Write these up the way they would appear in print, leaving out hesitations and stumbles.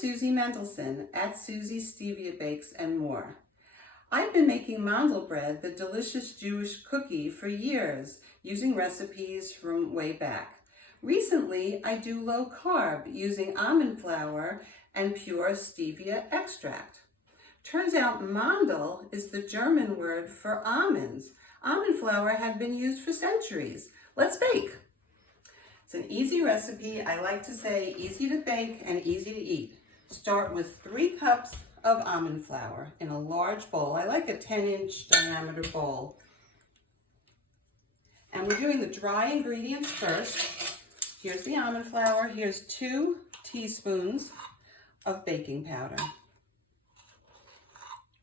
Susie Mendelson at Susie's Stevia Bakes and More. I've been making Mandel bread, the delicious Jewish cookie, for years, using recipes from way back. Recently, I do low carb, using almond flour and pure stevia extract. Turns out Mandel is the German word for almonds. Almond flour had been used for centuries. Let's bake. It's an easy recipe. I like to say easy to bake and easy to eat. Start with 3 cups of almond flour in a large bowl. I like a 10-inch diameter bowl. And we're doing the dry ingredients first. Here's the almond flour. Here's 2 teaspoons of baking powder.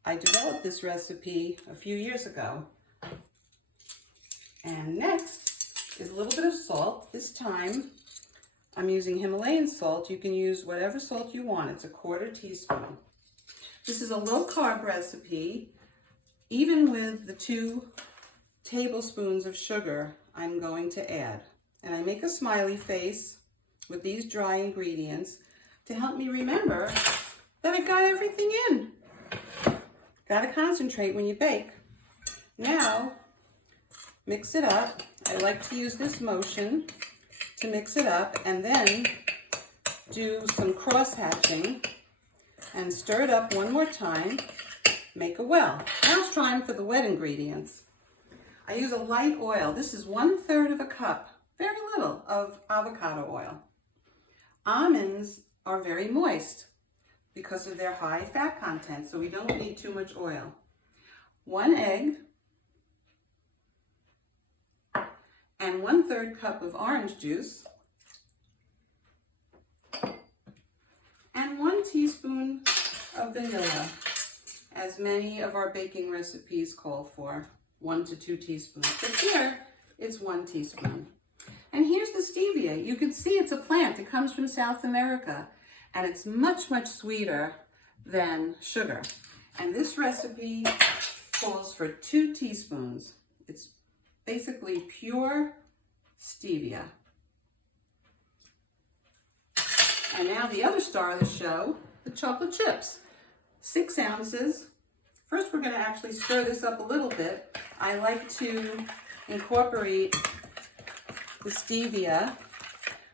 I developed this recipe a few years ago. And next is a little bit of salt. This time I'm using Himalayan salt. You can use whatever salt you want. It's a 1/4 teaspoon. This is a low carb recipe. Even with the 2 tablespoons of sugar I'm going to add. And I make a smiley face with these dry ingredients to help me remember that I got everything in. Got to concentrate when you bake. Now, mix it up. I like to use this motion to mix it up and then do some cross-hatching and stir it up one more time. Make a well. Now it's time for the wet ingredients. I use a light oil. This is 1/3 of a cup, very little, of avocado oil. Almonds are very moist because of their high fat content, so we don't need too much oil. 1 egg and 1/3 cup of orange juice and 1 teaspoon of vanilla, as many of our baking recipes call for 1 to 2 teaspoons, but here it's 1 teaspoon. And here's the stevia. You can see it's a plant. It comes from South America, and it's much, much sweeter than sugar. And this recipe calls for 2 teaspoons. It's basically pure stevia. And now the other star of the show, the chocolate chips. 6 ounces. First, we're going to actually stir this up a little bit. I like to incorporate the stevia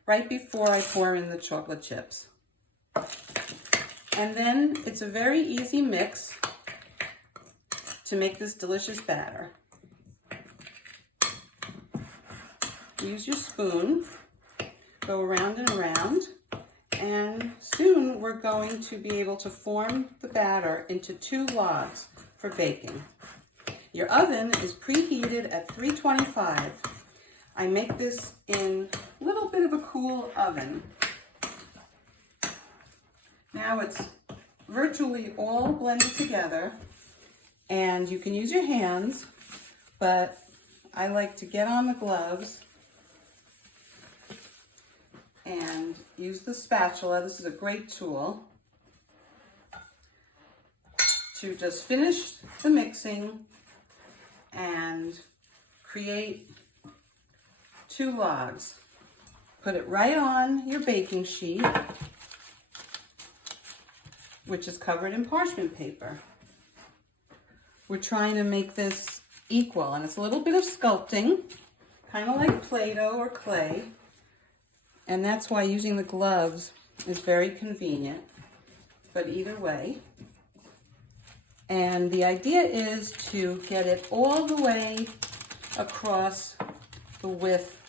right before I pour in the chocolate chips. And then it's a very easy mix to make this delicious batter. Use your spoon, go around and around, and soon we're going to be able to form the batter into 2 logs for baking. Your oven is preheated at 325. I make this in a little bit of a cool oven. Now it's virtually all blended together, and you can use your hands, but I like to get on the gloves and use the spatula. This is a great tool to just finish the mixing and create 2 logs. Put it right on your baking sheet, which is covered in parchment paper. We're trying to make this equal, and it's a little bit of sculpting, kind of like Play-Doh or clay. And that's why using the gloves is very convenient, but either way. And the idea is to get it all the way across the width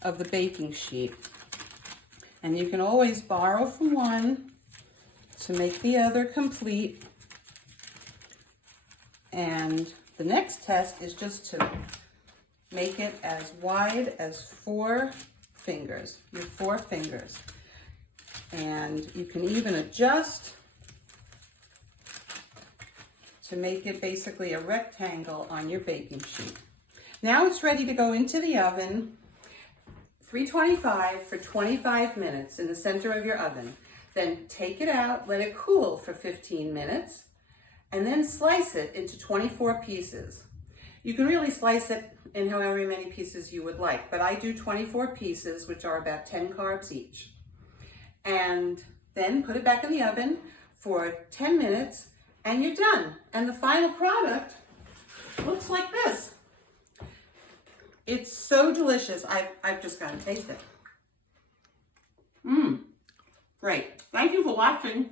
of the baking sheet. And you can always borrow from one to make the other complete. And the next test is just to make it as wide as 4 fingers, your 4 fingers. And you can even adjust to make it basically a rectangle on your baking sheet. Now it's ready to go into the oven, 325 for 25 minutes in the center of your oven. Then take it out, let it cool for 15 minutes, and then slice it into 24 pieces. You can really slice it in however many pieces you would like, but I do 24 pieces, which are about 10 carbs each. And Then put it back in the oven for 10 minutes and you're done. And the final product looks like this. It's so delicious. I've just got to taste it. Great. Thank you for watching.